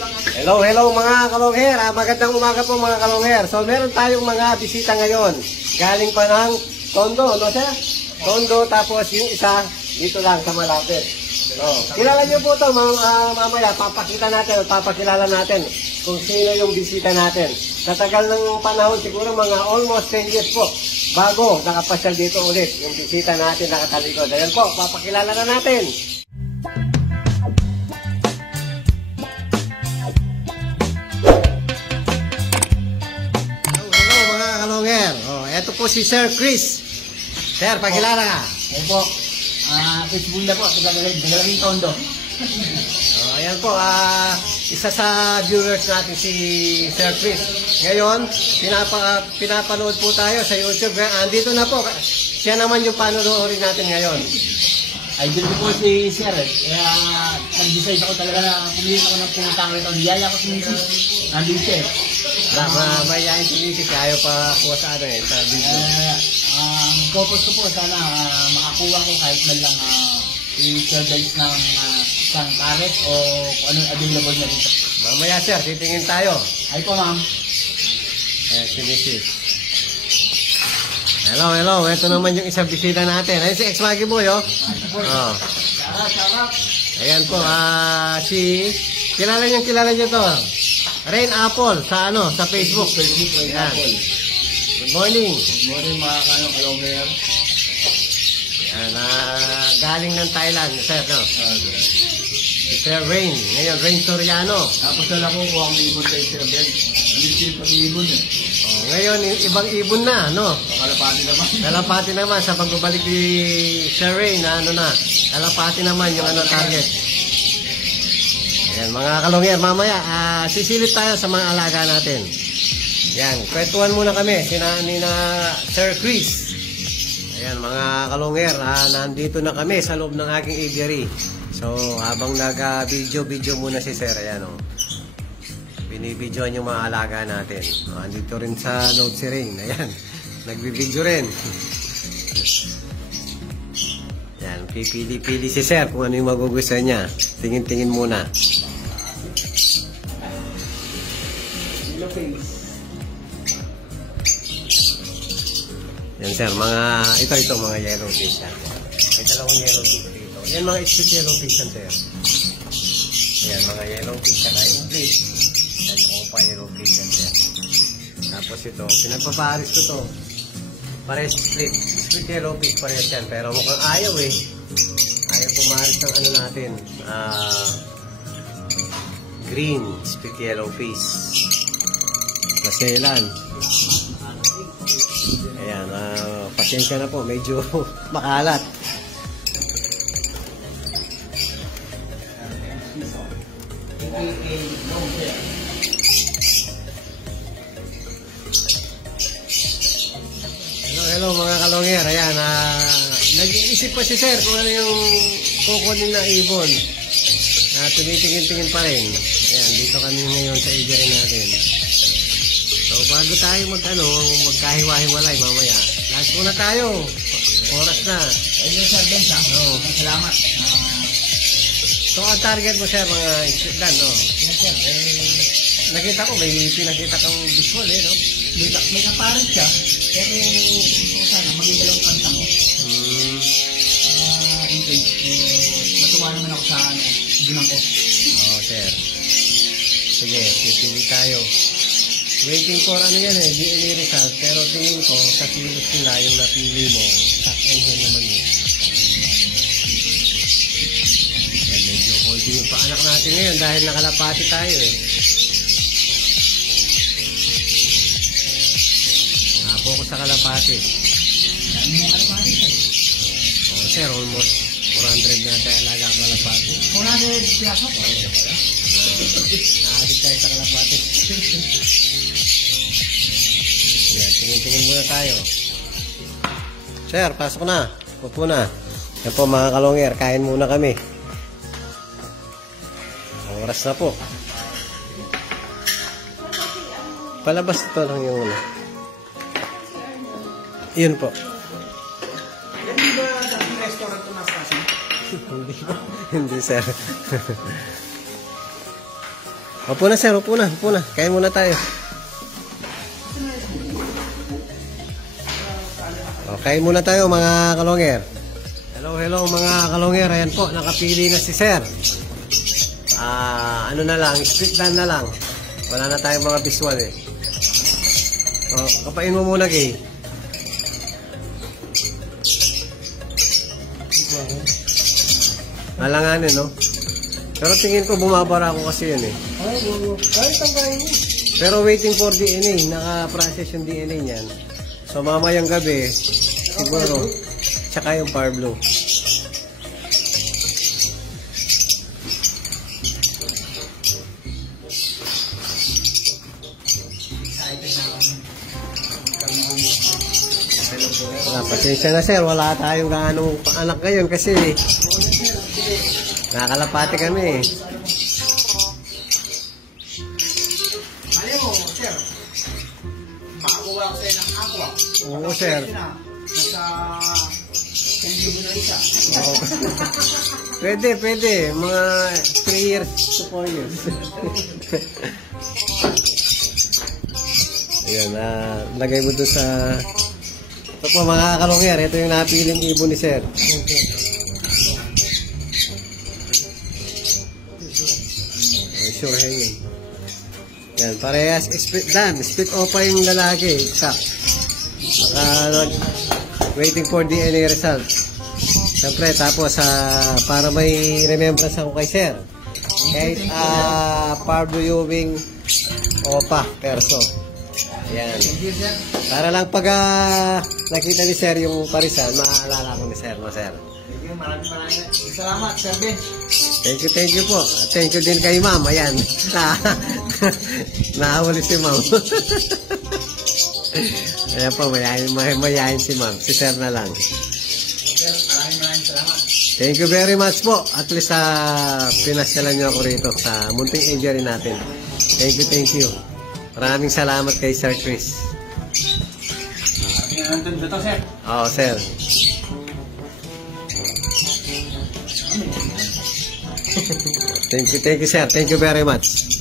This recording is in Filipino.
Hello mga kalongher. Magandang umaga po mga kalongher. So meron tayong mga bisita ngayon. Galing pa ng Tondo, no sir? Tondo, tapos yung isa dito lang sa malapit. So, kilala niyo po ito mamaya. Papakilala natin kung sino yung bisita natin. Sa tagal ng panahon, siguro mga almost 10 years po bago nakapasyal dito ulit yung bisita natin nakatalikod. Ayan po, papakilala na natin. Ito po si Sir Chris. Sir, pakilala ka. Ayan po. Chris Bunda po. Dalawang Tondo. Ayan po. Isa sa viewers natin si Sir Chris. Ngayon, pinapanood po tayo sa YouTube. Andito na po. Siya naman yung panonoorin natin ngayon. Idol ko po si Sir. Kaya nag-decide ako talaga na pumili ako ng pumutang rito. Niyaya ko si Mrs. Nandun siya. Mayayain si Mrs. Ayaw pa po sa ano sa video. Ang purpose ko po sana makakuha ko kahit man lang i-service ng isang karet o kung ano available na dito. Mamaya sir, titingin tayo. Ay po ma'am. Ayan si Mrs. Hello. Ito naman yung isang bisita natin. Ayan si ex-magi boy, oh. Sarap. Ayan po, kilala niyo to. Rain Apple sa Facebook. Ayan. Good morning. Good morning mga kalongher. Ayan, galing ng Thailand, sir, no? Si Sir Rain. Ngayon, Rain Soriano. Tapos na ako kung ang ibon kay Sir Ben. Alisip ang ibon eh. Ngayon, ibang ibon na, no? Kalapati naman. Kalapati naman sa pagbabalik ni Sir Rain, kalapati naman yung target. Ayan, mga kalongher, mamaya, sisilip tayo sa mga alaga natin. Ayan, kwentuhan muna kami, ni na Sir Chris. Ayan, mga kalongher, nandito na kami sa loob ng aking aviary. So, habang nag-video muna si Sir, ayan, binibidyoan yung mga alaga natin. Andito rin sa load si Rain. Ayan, nagbibidyo rin. Ayan, pipili-pili si Sir kung ano yung magugustuhan niya. Tingin-tingin muna. Yan sir, ito mga yellow fish yan. May dalawang yellow fish dito. Yan mga split yellow fish yan sir. Yan mga yellow fish yan. Ay, split. Yan, opa yellow fish yan sir. Tapos ito, pinagpaparis ko to. Pares split. Split yellow fish pares yan. Pero mukhang ayaw eh. Ayaw pumaris ng natin. Green split yellow fish. Maselan. Ayan, pasensya na po, medyo makalat. Hello mga kalongher. Ayan, nag-iisip pa si Sir kung ano yung kukunin na ibon. Tumitingin-tingin pa rin. Ayan, dito kami ngayon sa aviary natin. So, bago tayo magkahiwa-hiwalay mamaya. Last muna tayo. Oras na. Ayun Sir Ben, salamat. So, ang target mo sir, mga isdan, no? Yes sir, nakita ko, may pinakita kang visual, no? May kaparit siya, pero gusto ko sana, maging dalawang kantang ko. Matuwa naman ako sa dunang ko. Sir. Sige, pipili tayo. Waiting for yan DNA result. Pero tingin ko, sa kilos nila yung napili mo, top end yan naman yun. Yan, medyo konti yung paanak natin ngayon dahil nakalapati tayo Nakapokus sa kalapati. Yan yung kalapati sir, almost 400 na tayo alaga ang kalapati. 400 piyaso po? Nakadik tayo sa kalapati. Yan, tingin-tingin muna tayo. Sir, pasok na. Upo na. Yan po mga kalongher, kain muna kami. Oras na po. Palabas ito lang yung Yun po. Hindi ba dating restaurant ito mas kasi? Hindi po. Hindi sir. Upo na sir, upo na, upo na. Kain muna tayo. Kain muna tayo mga kalonger. Hello mga kalonger. Ayan po, nakapili na si sir. Ano na lang, split plan na lang. Wala na tayong mga visual eh. Kapain mo muna kay. Alanganin, no? Pero tingin ko bumabara ako kasi yun eh. Ay, tambahin mo. Pero waiting for DNA, naka-process yung DNA niyan. So mamayang gabi, siguro, tsaka yung Power Blue. Pasensya na sir, wala tayong gaanong anak ngayon kasi nakakalapati kami. Ayaw mo, sir. Makakuha ko sa'yo ng aqua. Oo sir. Nasa 10,000 na isa. Oo. Pwede. Mga 3 years to 4 years. Ayan, lagay mo doon sa... Ito po mga kalongyer, ito yung napiling ibon ni sir. Sure hanging. Yan, parehas split done. Split opa yung lalaki. Exact. Waiting for DNA result. Siyempre, tapos para may remembrance ako kay sir. Kahit Pablo Ewing opa, perso. Ayan. Para lang pag nakita ni sir yung parisan, maaalala ko ni sir, sir. Maraming salamat, Sir Ben. Thank you po. Thank you din kay ma'am. Ayan. Nakahuli si ma'am. Ayan po, mayayin si ma'am. Si sir na lang. Sir, maraming salamat. Thank you very much po. At least pinasyalan niyo ako rito sa munting injury natin. Thank you. Maraming salamat kay Sir Chris. Nandun dito, sir. Oo, sir. Thank you, sir. Thank you very much.